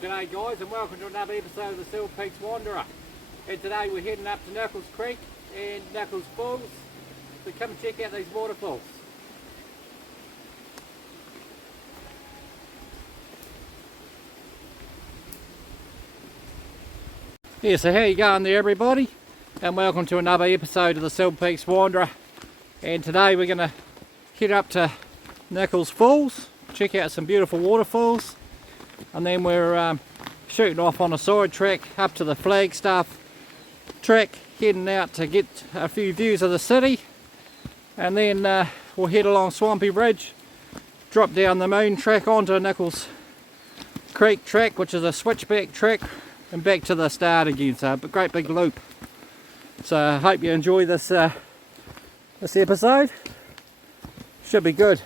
G'day guys, and welcome to another episode of the Silver Peaks Wanderer. And today we're heading up to Nicols Creek and Nicols Falls, so come and check out these waterfalls. Yeah, so how you going there everybody? And welcome to another episode of the Silver Peaks Wanderer. And today we're going to head up to Nicols Falls, check out some beautiful waterfalls, and then we're shooting off on a side track up to the Flagstaff track, heading out to get a few views of the city, and then we'll head along Swampy Ridge, drop down the main track onto Nicols Creek track, which is a switchback track, and back to the start again. So a great big loop. So I hope you enjoy this this episode. Should be good.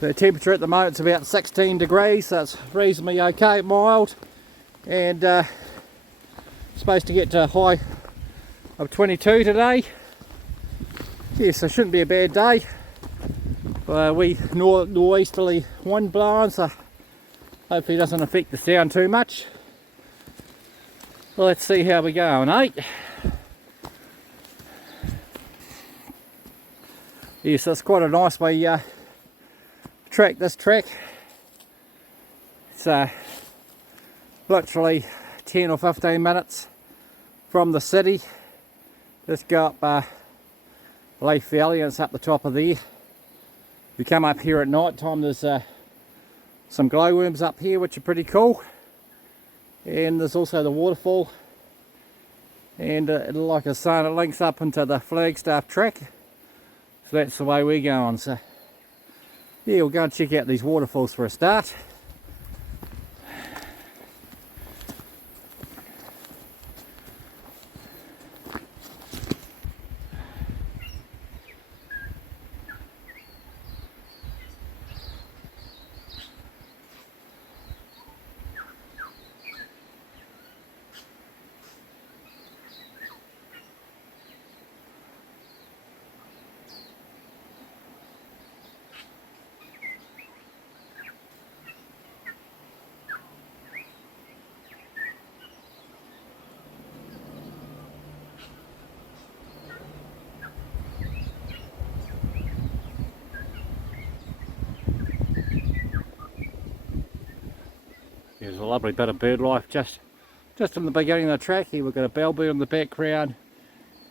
The temperature at the moment is about 16 degrees, so it's reasonably okay, mild, and supposed to get to a high of 22 today. Yes, it shouldn't be a bad day. We northeasterly wind blowing, so hopefully it doesn't affect the sound too much. Well, let's see how we're going, eh? Yes, that's quite a nice way track, this track. It's literally 10 or 15 minutes from the city. Just go up Leaf Valley and it's up the top of there. If you come up here at night time, there's some glowworms up here which are pretty cool, and there's also the waterfall, and like I was saying, it links up into the Flagstaff track, so that's the way we're going. So yeah, we'll go and check out these waterfalls for a start. There's a lovely bit of bird life just in the beginning of the track here. We've got a bellbird in the background,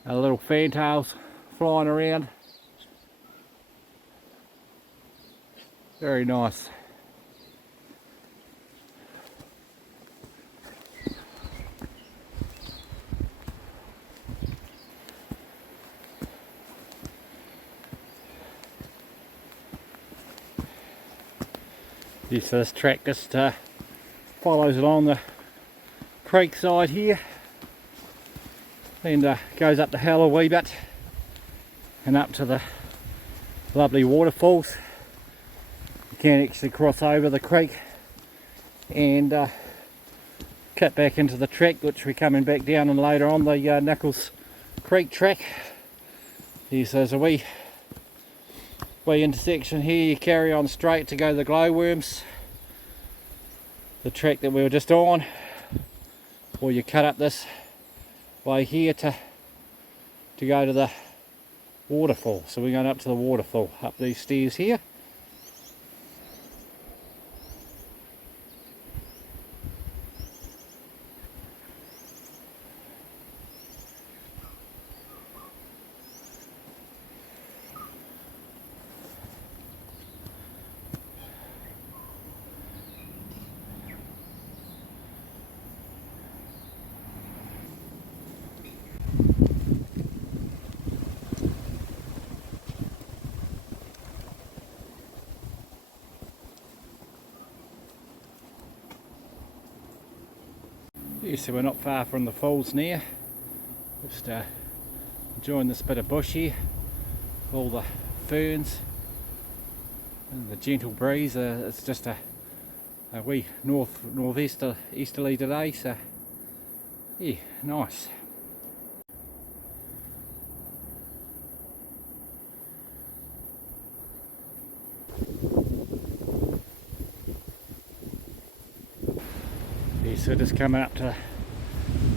a little fantails flying around. Very nice. Yes, this track just follows along the creek side here and goes up the hill a wee bit and up to the lovely waterfalls. You can actually cross over the creek and cut back into the track, which we're coming back down and later on the Nicols Creek track. Yes, there's a wee intersection here. You carry on straight to go to the glowworms, the track that we were just on, or you cut up this way here to go to the waterfall. So we're going up to the waterfall, up these stairs here. Yeah, so we're not far from the falls now. Just enjoying this bit of bush here, all the ferns and the gentle breeze. It's just a wee northeasterly today, so yeah, nice. so just coming up to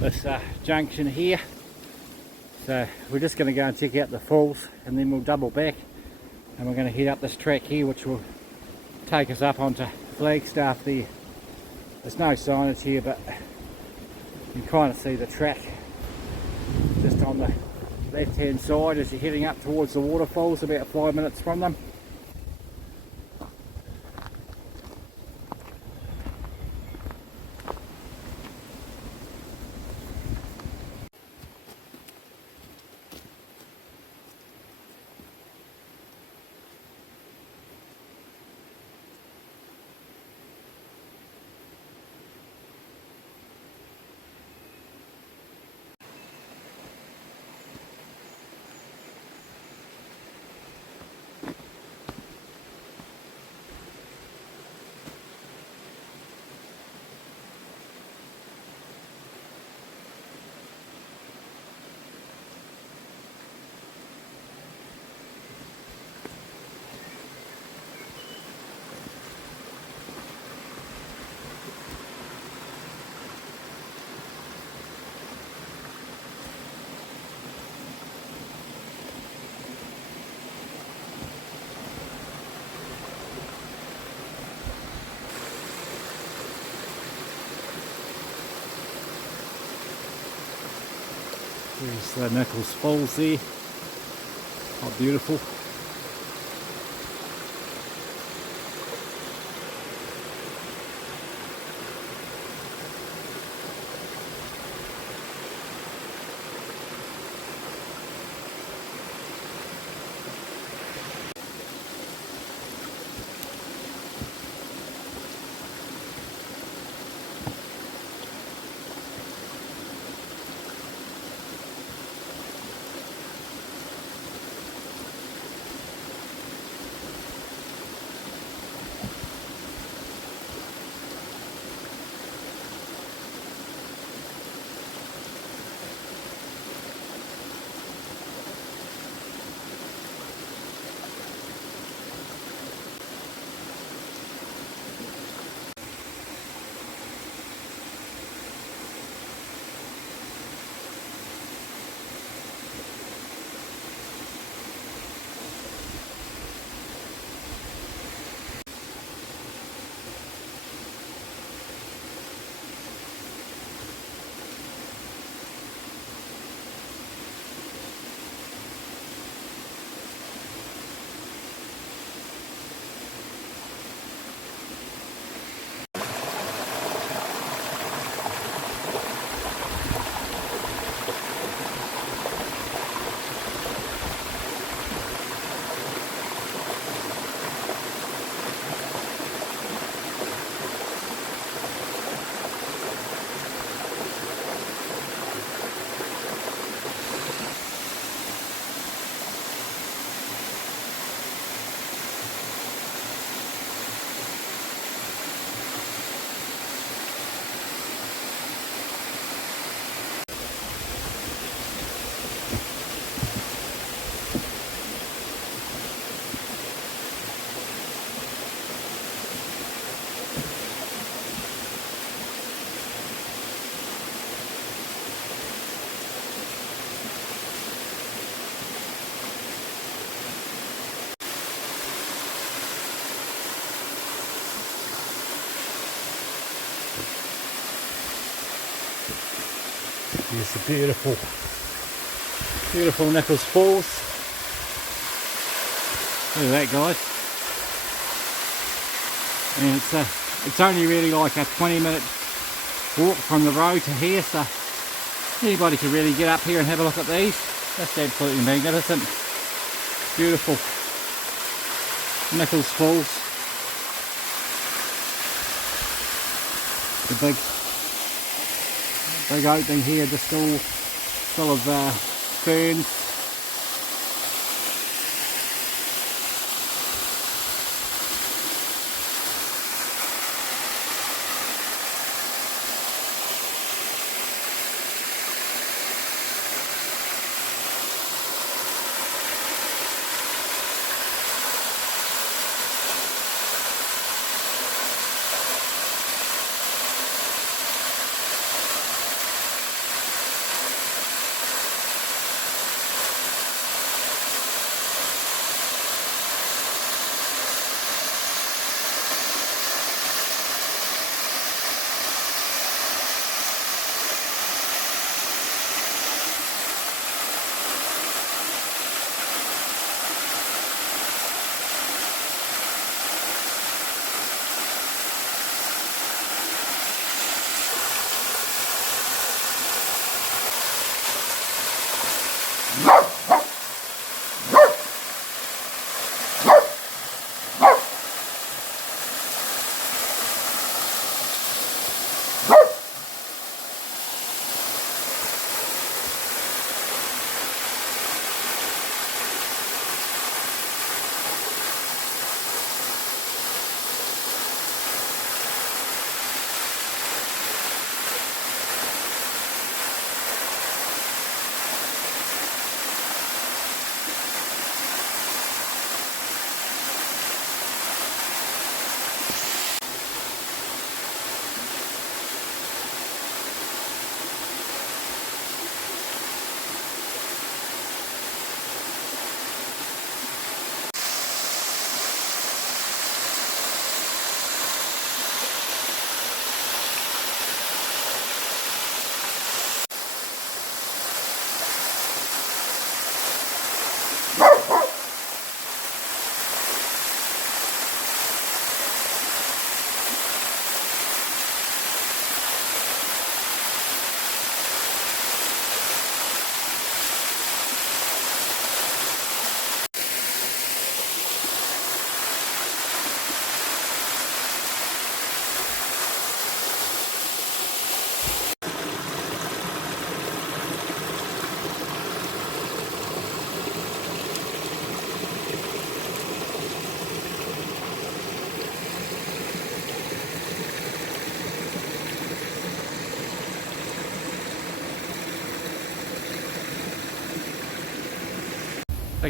this junction here. So we're just going to go and check out the falls, and then we'll double back and we're going to head up this track here, which will take us up onto Flagstaff there. There's no signage here, but you can kind of see the track just on the left hand side as you're heading up towards the waterfalls, about 5 minutes from them. There's the Nicols Falls there. How beautiful. Here's the beautiful, beautiful Nicols Falls. Look at that, guys. And it's only really like a 20-minute walk from the road to here, so anybody can really get up here and have a look at these. That's absolutely magnificent. Beautiful Nicols Falls. The big opening here, just all full of ferns.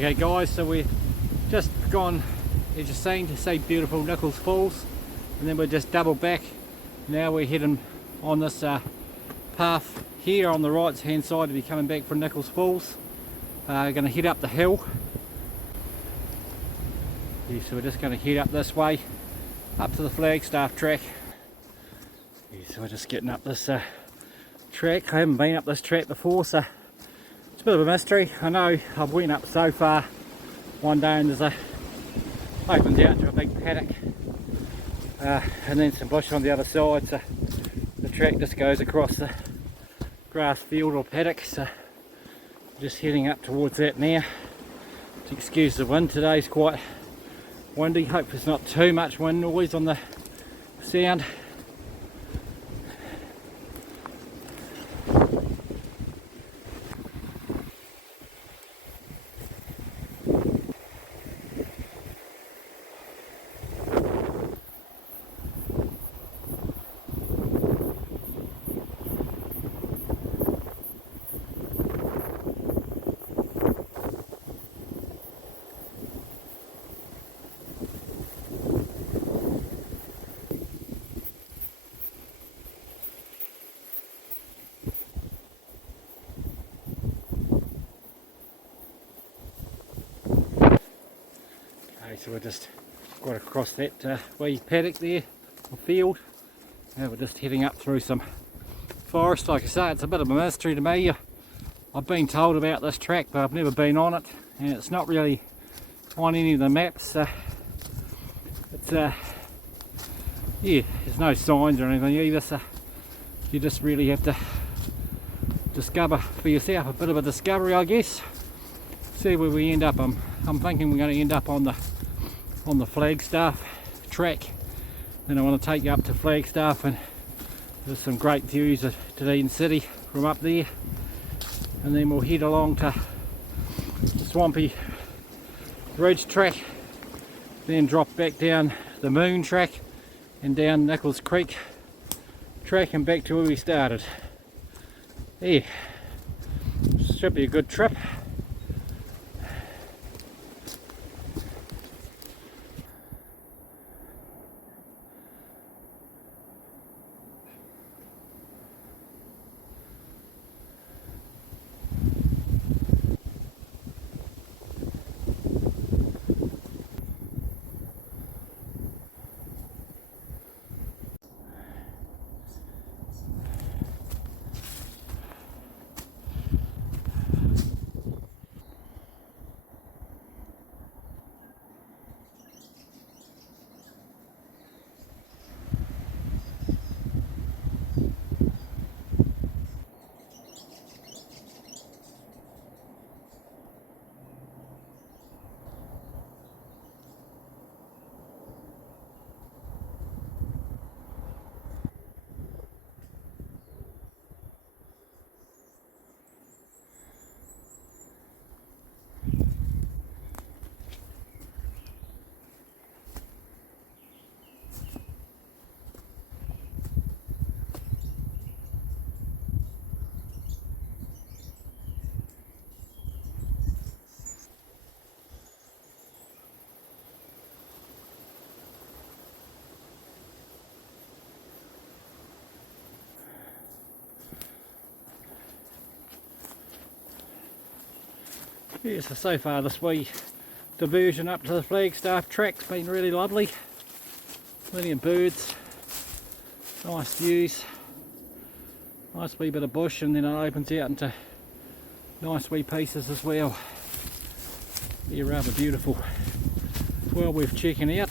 Okay guys, so we've just gone, as you've seen, to see beautiful Nicols Falls, and then we're just double back. Now we're heading on this path here on the right hand side to be coming back from Nicols Falls. Going to head up the hill. Yeah, so we're just going to head up this way, up to the Flagstaff track. Yeah, so we're just getting up this track. I haven't been up this track before, so it's a bit of a mystery. I know I've went up so far one day and opens out to a big paddock, and then some bush on the other side, so the track just goes across the grass field or paddock. So just heading up towards that now. Excuse the wind, today's quite windy. Hope there's not too much wind noise on the sound. So we're just got across that wee paddock there, or field. Now we're just heading up through some forest. Like I say, it's a bit of a mystery to me. I've been told about this track, but I've never been on it, and it's not really on any of the maps. It's yeah, there's no signs or anything either, so you just really have to discover for yourself. A bit of a discovery, I guess. See where we end up. I'm thinking we're going to end up on the Flagstaff track. Then I want to take you up to Flagstaff, and there's some great views of Dunedin City from up there, and then we'll head along to Swampy Ridge track, then drop back down the Moon track and down Nicols Creek track and back to where we started. Yeah, should be a good trip. Yeah, so far this wee diversion up to the Flagstaff track's been really lovely. Plenty of birds, nice views, nice wee bit of bush, and then it opens out into nice wee pieces as well. Yeah, rather beautiful. Well worth checking out.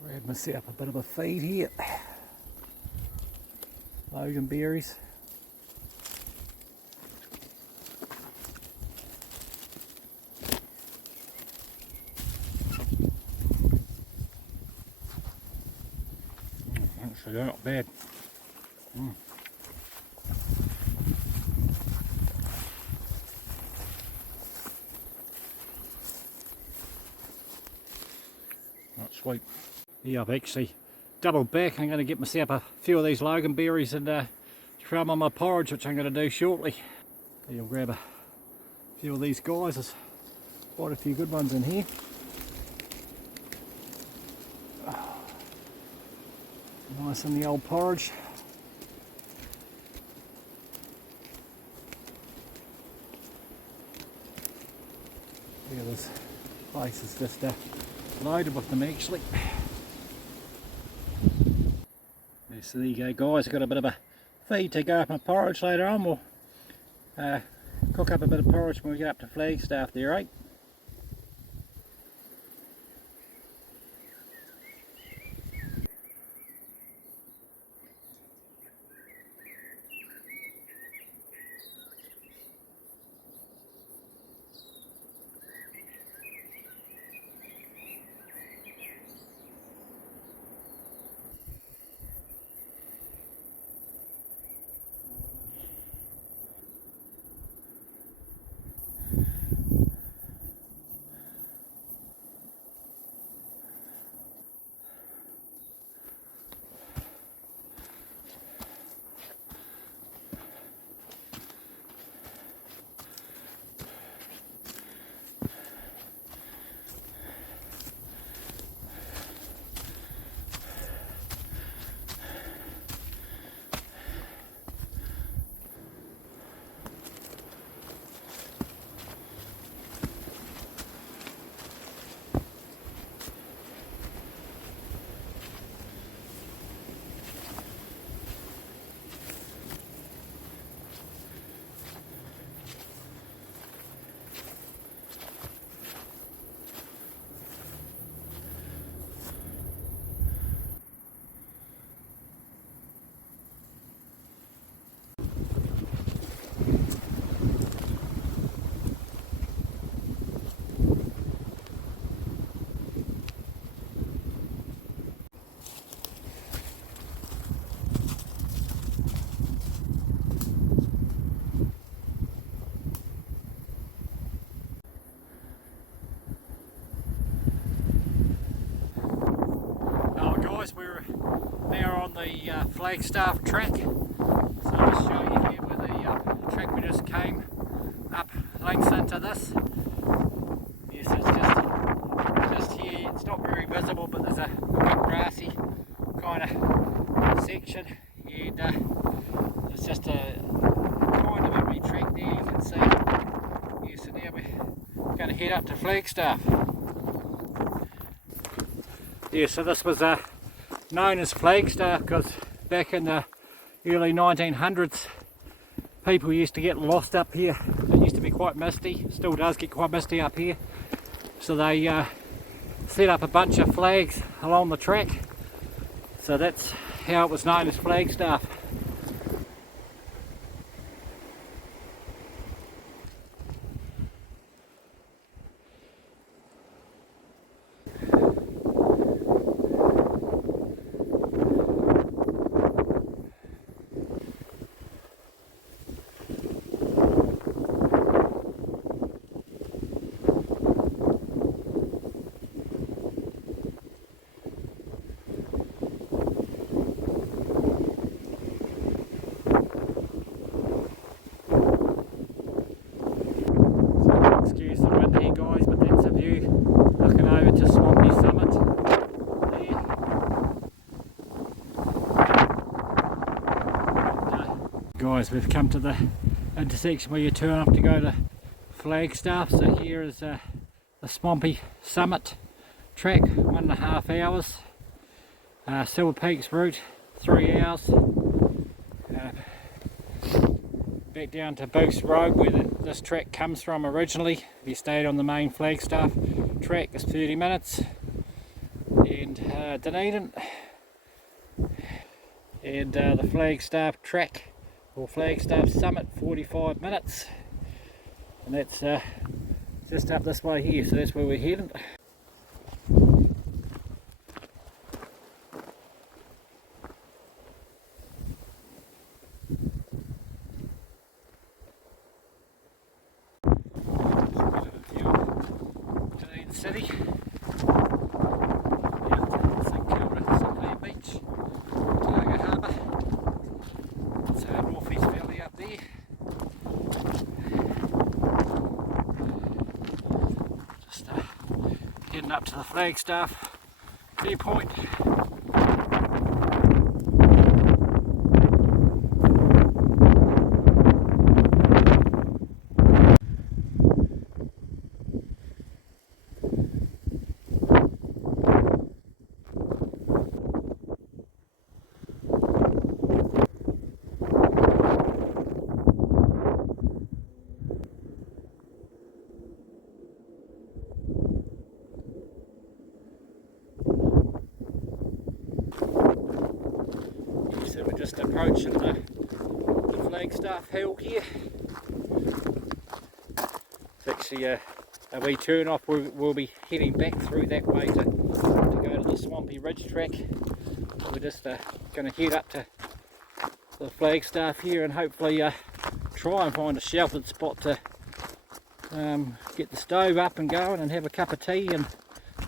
Grab myself a bit of a feed here. Logan berries. Not sweet. Yeah, I've actually doubled back. I'm going to get myself a few of these loganberries and throw them on my porridge, which I'm going to do shortly. I'll grab a few of these guys. There's quite a few good ones in here. Nice in the old porridge. Look at this place is just loaded with them actually. Yeah, so there you go guys, I've got a bit of a feed to go up my porridge later on. We'll cook up a bit of porridge when we get up to Flagstaff there, eh? We're now on the Flagstaff track, so I'll show you here where the track we just came up links into this. Yes, it's just here. It's not very visible, but there's a good grassy kind of section, and it's just a kind of a wee track there. You can see. Yeah, so now we're going to head up to Flagstaff. Yeah, so this was known as Flagstaff because back in the early 1900s people used to get lost up here. It used to be quite misty, still does get quite misty up here, so they set up a bunch of flags along the track, so that's how it was known as Flagstaff. Excuse the wind here guys, but that's a view looking over to Swampy Summit there. And, guys, we've come to the intersection where you turn up to go to Flagstaff. So here is the Swampy Summit track, 1.5 hours. Silver Peaks route, 3 hours. Back down to Boost Road where this track comes from originally. If you stayed on the main Flagstaff track, it's 30 minutes. And Dunedin. And the Flagstaff track or Flagstaff Summit, 45 minutes. And that's just up this way here, so that's where we're heading. heading up to the Flagstaff viewpoint. So we're just approaching the Flagstaff hill here. It's actually a wee turn off. We'll be heading back through that way to go to the Swampy Ridge track. We're just going to head up to the Flagstaff here and hopefully try and find a sheltered spot to get the stove up and going and have a cup of tea and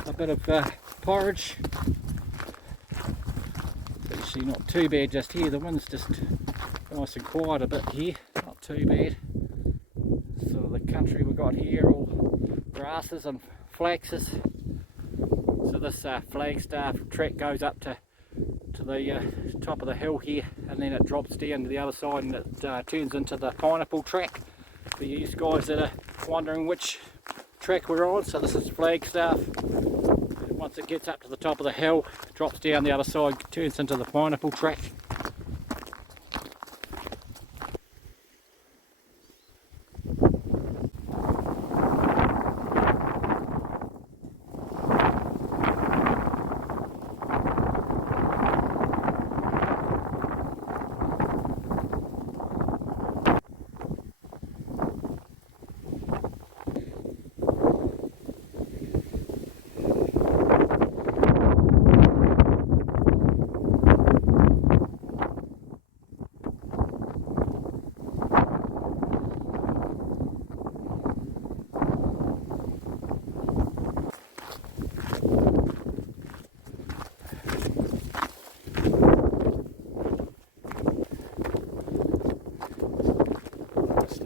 a bit of porridge. It's actually not too bad just here. The wind's just nice and quiet a bit here, not too bad. Sort of the country we've got here, all grasses and flaxes. So this Flagstaff track goes up to the top of the hill here, and then it drops down to the other side and it turns into the pineapple track. For you guys that are wondering which track we're on, so this is Flagstaff. And once it gets up to the top of the hill, it drops down the other side, turns into the pineapple track.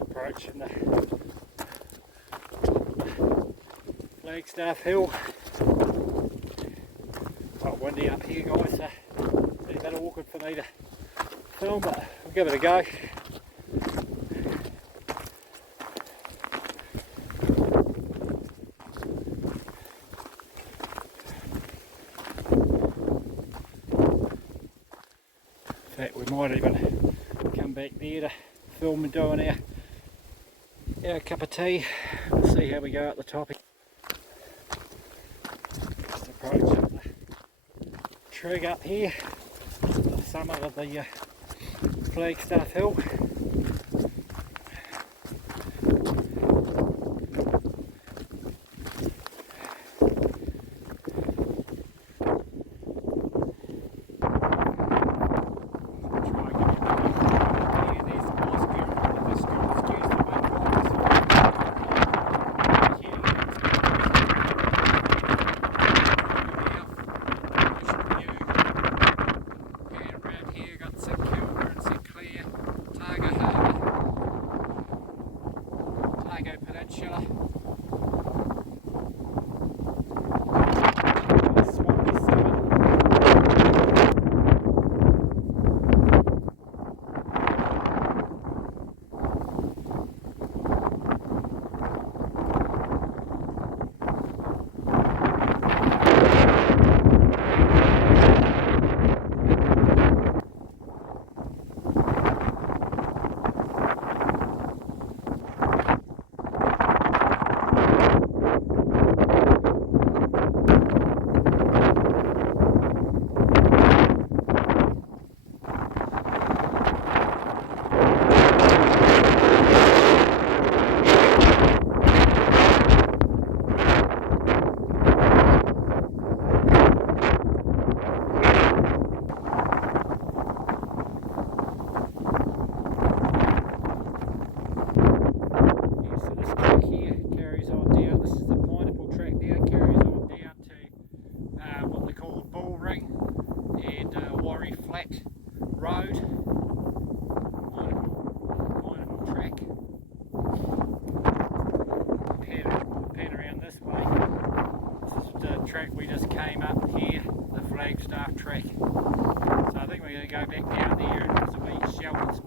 Approaching the Flagstaff hill. Quite windy up here, guys, so it's a bit awkward for me to film, but we'll give it a go. In fact, we might even come back there to film and doing our cup of tea. We'll see how we go at the top. Just approaching the trig up here, the summit of the Flagstaff hill.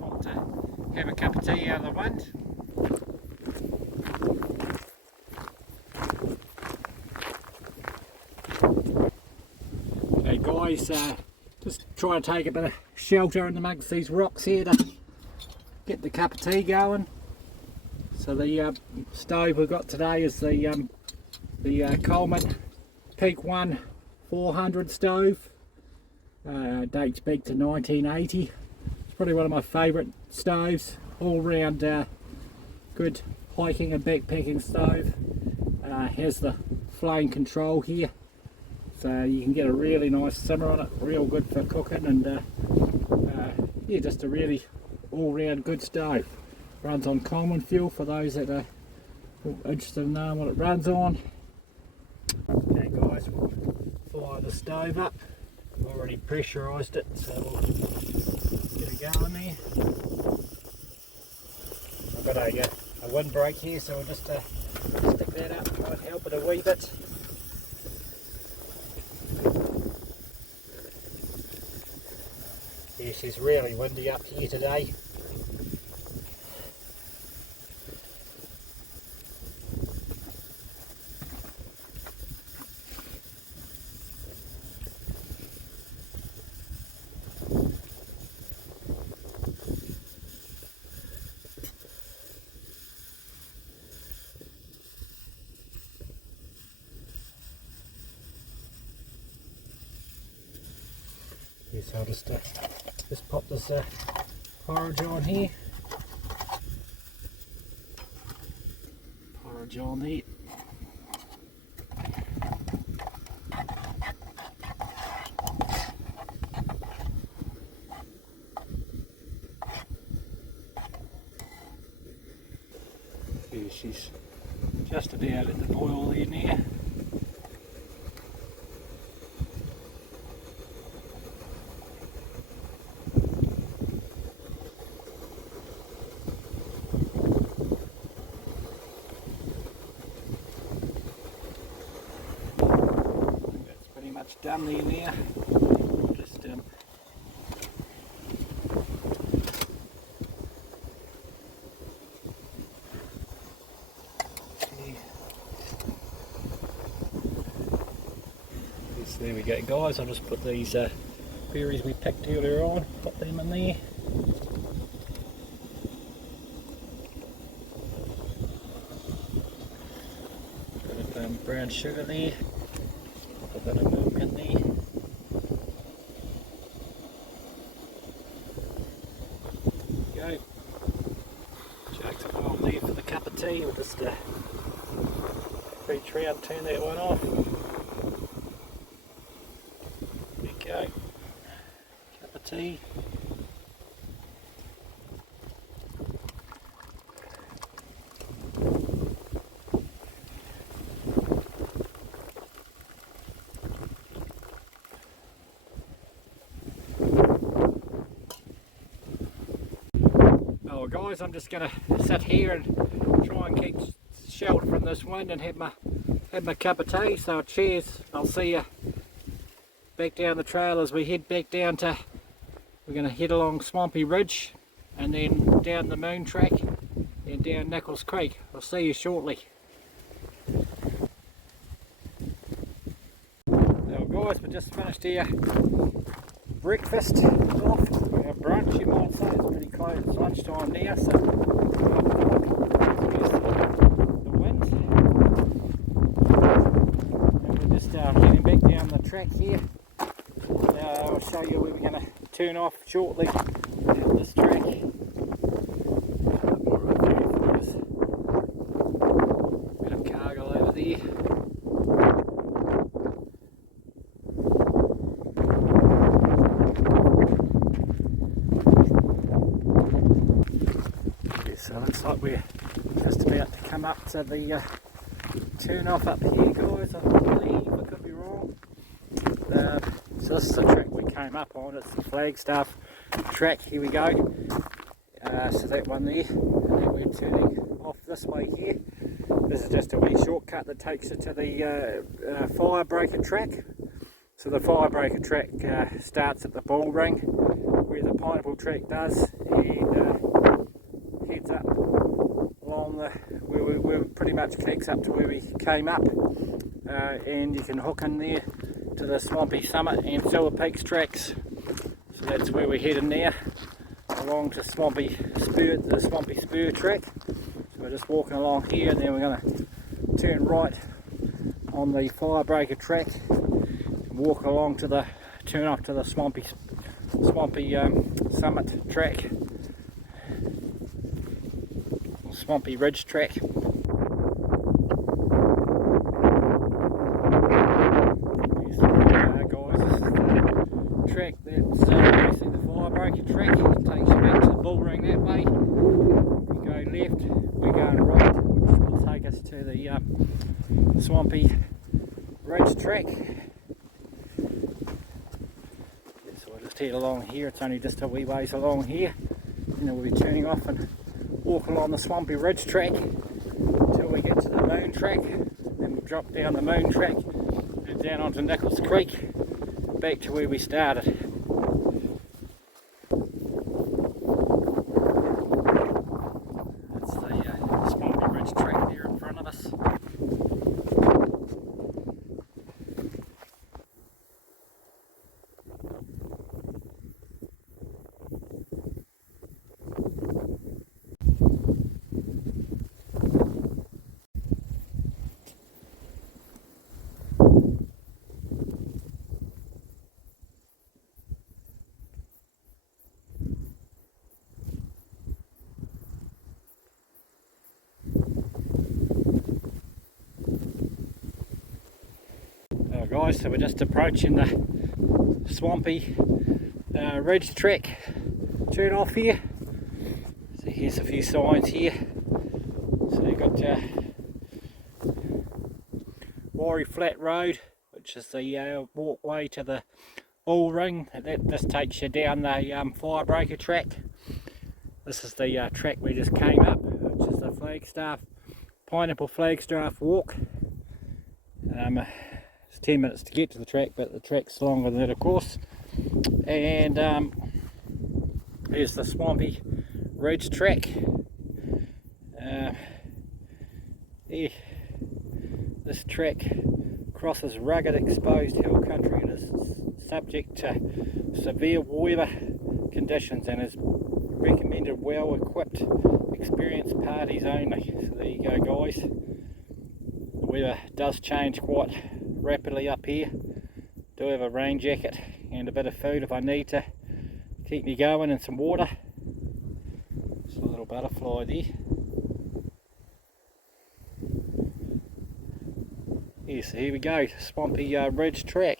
want to have a cup of tea out of the wind. Okay guys, just trying to take a bit of shelter in amongst these rocks here to get the cup of tea going. So the stove we've got today is the Coleman Peak 1 400 stove. Dates back to 1980. It's probably one of my favourite stoves. All round good hiking and backpacking stove. Has the flame control here, so you can get a really nice simmer on it. Real good for cooking, and yeah, just a really all round good stove. Runs on Coleman fuel for those that are interested in knowing what it runs on. Okay guys, we'll fire the stove up. I've already pressurised it, so we'll get it going there. I've got a windbreak here, so we'll just stick that up, might help it a wee bit. Yes, it's really windy up here today. Yes, I'll just pop this porridge on here. Porridge on there. Yeah, she's just about at the boil there now. Done there now. Just yes, there we go guys. I'll just put these berries we picked earlier on, put them in there. Bit of brown sugar there. A bit of milk in there. There you go. Chucked it on there for the cup of tea. We'll just reach round, turn that one off. There you go. Cup of tea. Well guys, I'm just going to sit here and try and keep shelter from this wind and have my cup of tea. So cheers, I'll see you back down the trail as we head back down to, we're going to head along Swampy Ridge and then down the Moon Track and down Nicols Creek. I'll see you shortly. Now guys, we just finished here breakfast off, our brunch you might say. It's pretty close, it's lunchtime now, so the wind, and we're just heading back down the track here. I'll show you where we're going to turn off shortly down this track. Bit of cargo over there. So it looks like we're just about to come up to the turn off up here guys, I believe, I could be wrong. So this is the track we came up on, it's the Flagstaff track, here we go. So that one there, and then we're turning off this way here. This is just a wee shortcut that takes it to the Firebreaker track. So the Firebreaker track starts at the Bull Ring where the Pineapple track does, and much connects up to where we came up, and you can hook in there to the Swampy Summit and Silver Peaks tracks. So that's where we're heading now, along to Swampy Spur, the Swampy Spur track. So we're just walking along here, and then we're going to turn right on the Firebreaker track and walk along to the turn up to the Swampy Summit track, Swampy Ridge track. Here's the guys, this is the track that's basically the Firebreaker track. It takes you back to the bull ring that way. You go left, we're going right, which will take us to the Swampy Ridge track. So we'll just head along here. It's only just a wee ways along here, and then we'll be turning off and walk along the Swampy Ridge track until we get to the Moon track. Then we'll drop down the Moon track and down onto Nicols Creek, back to where we started. That's the Swampy Ridge track there in front of us. Guys, so we're just approaching the Swampy Ridge track turn off here. So here's a few signs here. So you've got Warry Flat Road, which is the walkway to the bull ring. This takes you down the Firebreaker track. This is the track we just came up, which is the Flagstaff Pineapple Flagstaff walk. It's 10 minutes to get to the track, but the track's longer than that, of course. And here's the Swampy Ridge track. This track crosses rugged exposed hill country and is subject to severe weather conditions and is recommended well equipped experienced parties only. So there you go, guys. The weather does change quite rapidly up here. Do have a rain jacket and a bit of food if I need to keep me going, and some water. Just a little butterfly there. Yes, here we go, Swampy Ridge track.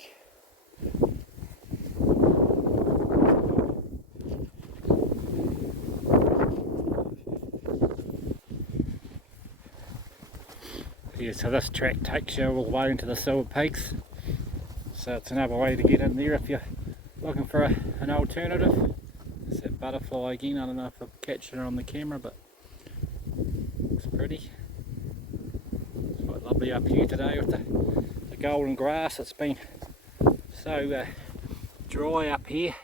Yeah, so this track takes you all the way into the Silver Peaks. So it's another way to get in there if you're looking for an alternative. It's that butterfly again. I don't know if I'm catching it on the camera, but it's pretty. It's quite lovely up here today with the golden grass. It's been so dry up here.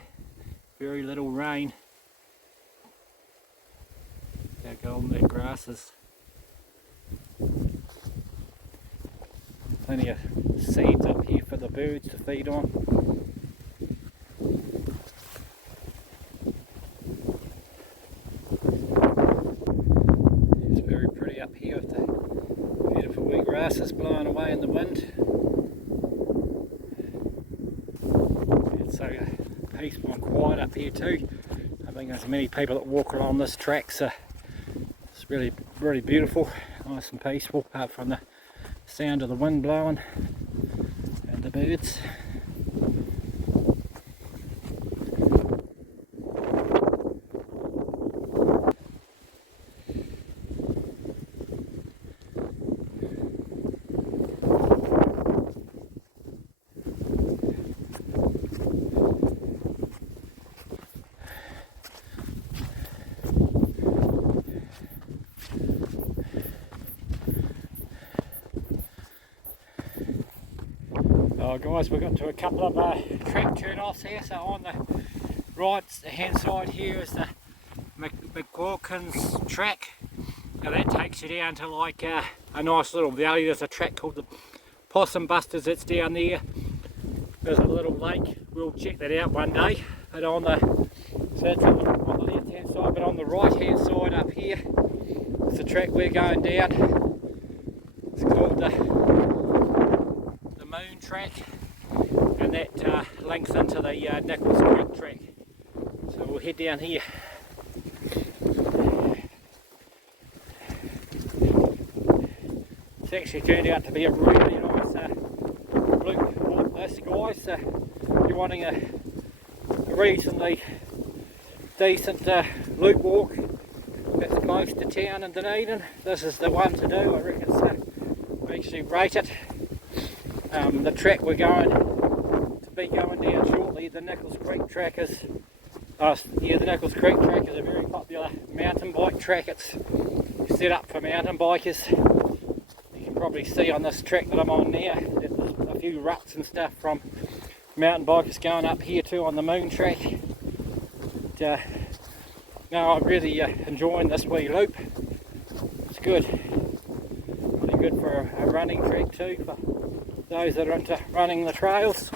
Very little rain. How golden that grass is. Plenty of seeds up here for the birds to feed on. It's very pretty up here with the beautiful wee grasses blowing away in the wind. It's so peaceful and quiet up here too. I think there's many people that walk along this track, so it's really beautiful, nice and peaceful, apart from the sound of the wind blowing and the birds. Oh guys, we've got to a couple of track turn-offs here. So on the right hand side here is the McWilkins track. Now that takes you down to like a nice little valley. There's a track called the Possum Busters that's down there. There's a little lake. We'll check that out one day. But on the, so that's on the left hand side, but on the right hand side up here, it's the track we're going down. It's called the Moon Track, and that links into the Nicols Creek track. So we'll head down here. It's actually turned out to be a really nice blue sky, so if you're wanting a reasonably decent loop walk that's close to town in Dunedin, this is the one to do. I reckon I actually rate it. The track we're going to be going down shortly, the Nicols Creek track is the Nicols Creek track is a very popular mountain bike track. It's set up for mountain bikers. You can probably see on this track that I'm on now, there's a few ruts and stuff from mountain bikers going up here too on the Moon Track. But, no, I'm really enjoying this wee loop. It's good. Really good for a running track too, for those that are into running the trails.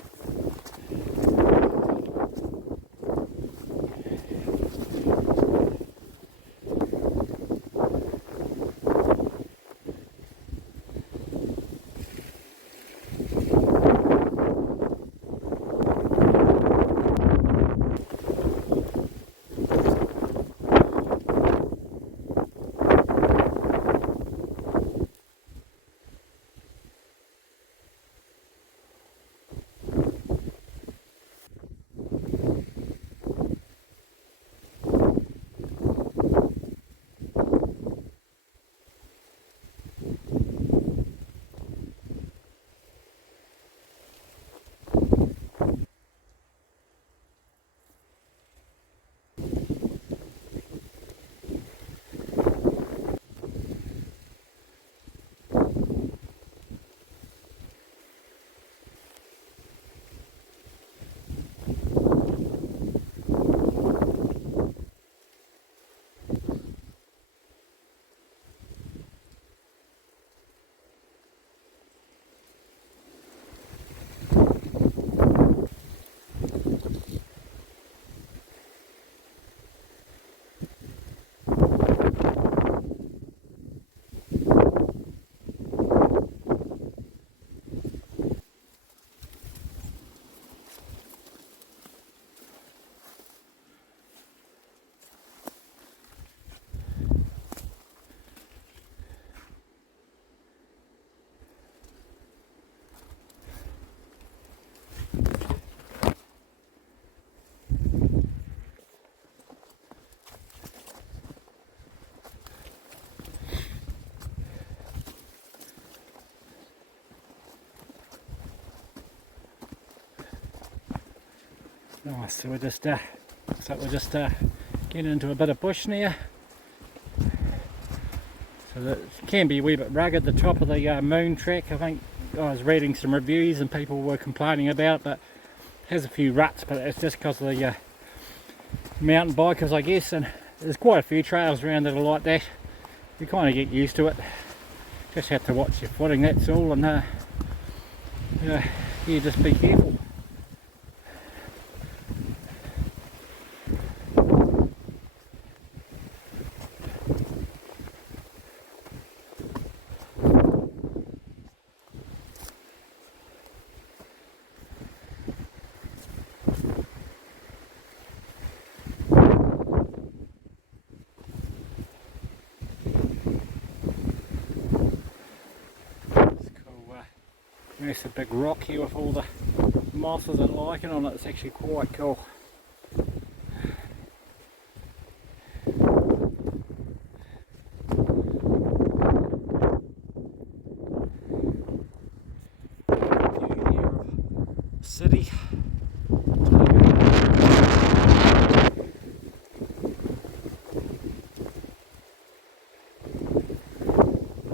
Nice, so we're just getting into a bit of bush now. So that it can be a wee bit rugged, the top of the Moon Track. I think I was reading some reviews and people were complaining about it, but it has a few ruts, but it's just because of the mountain bikers, I guess, and there's quite a few trails around that are like that. You kind of get used to it. Just have to watch your footing, that's all, and you just be careful. There's a big rock here with all the mosses and lichen on it. It's actually quite cool. City.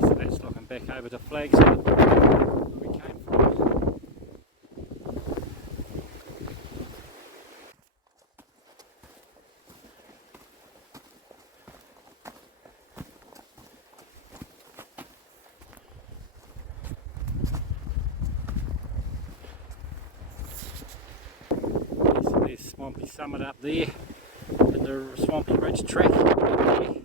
So that's looking back over to Flagstaff. swampy summit up there and the swampy ridge track there.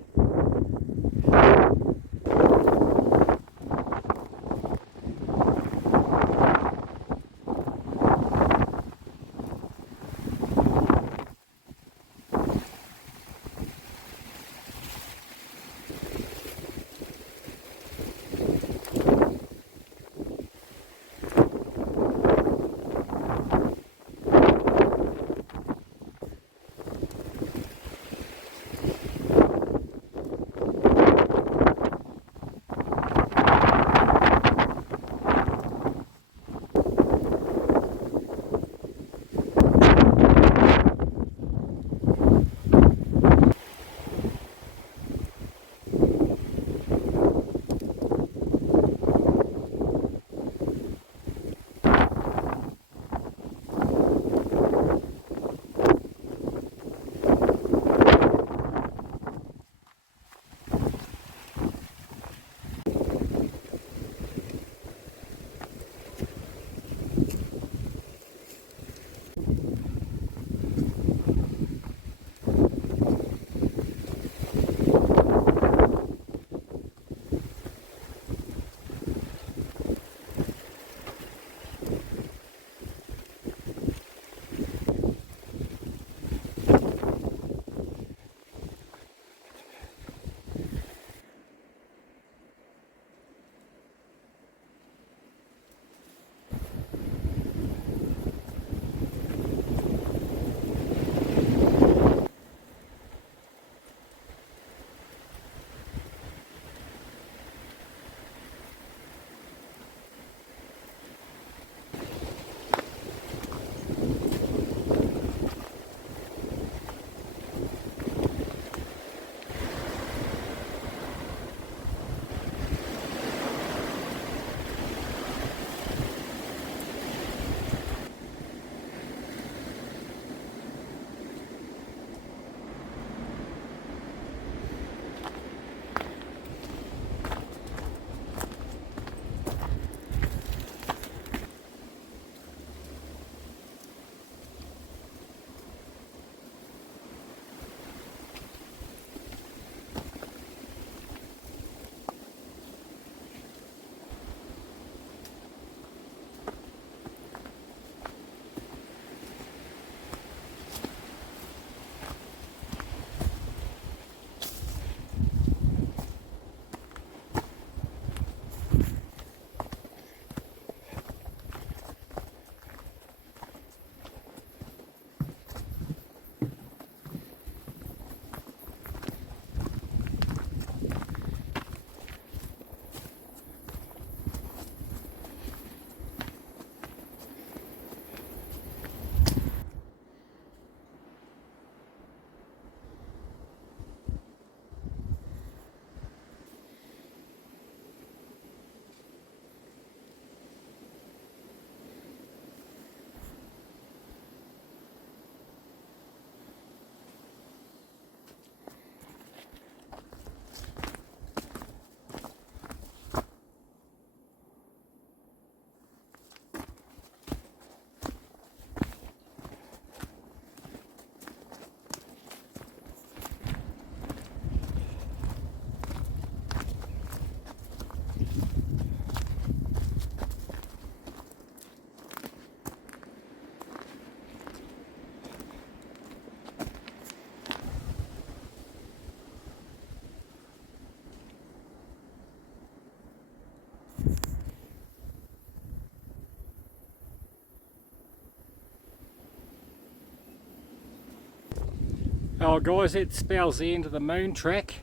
Oh guys, it spells the end of the moon track.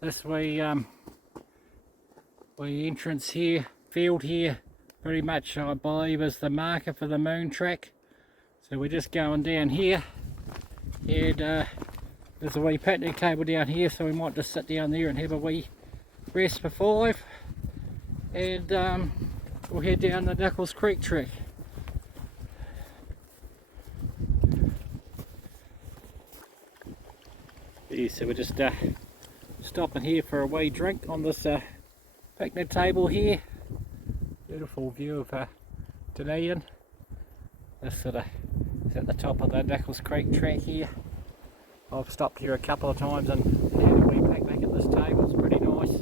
This way entrance here, field here, pretty much I believe is the marker for the moon track. So we're just going down here, and there's a wee picnic table down here, so we might just sit down there and have a wee rest for 5, and we'll head down the Nicols Creek track. Yeah, so we're just stopping here for a wee drink on this picnic table here. Beautiful view of Dunedin. This sort of at the top of the Nicols Creek track here. I've stopped here a couple of times and had a wee picnic at this table. It's pretty nice.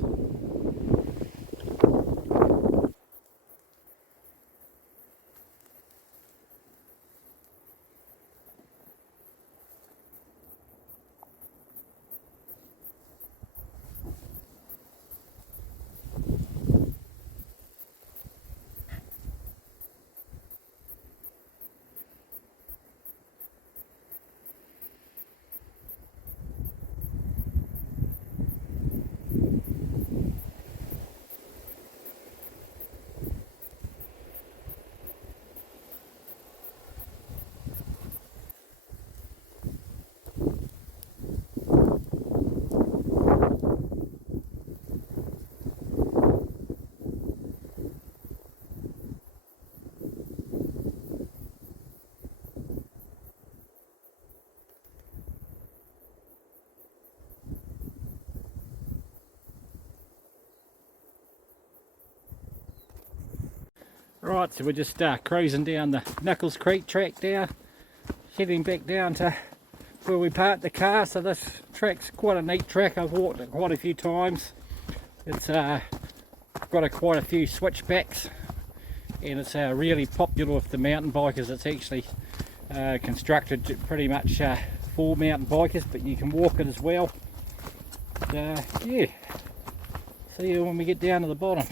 Right, so we're just cruising down the Nicols Creek track now, heading back down to where we parked the car. So this track's quite a neat track. I've walked it quite a few times. It's got quite a few switchbacks, and it's really popular with the mountain bikers. It's actually constructed pretty much for mountain bikers, but you can walk it as well. Yeah, see you when we get down to the bottom.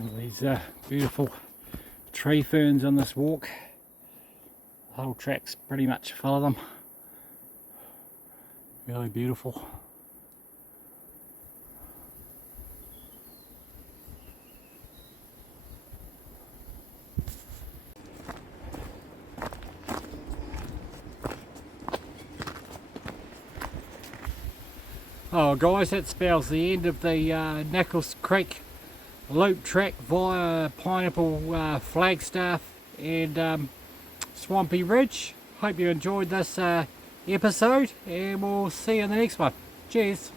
All these beautiful tree ferns on this walk. The whole track's pretty much full of them. Really beautiful. Oh guys, that spells the end of the Nicols Creek loop track via Pineapple Flagstaff and Swampy Ridge. Hope you enjoyed this episode, and we'll see you in the next one. Cheers.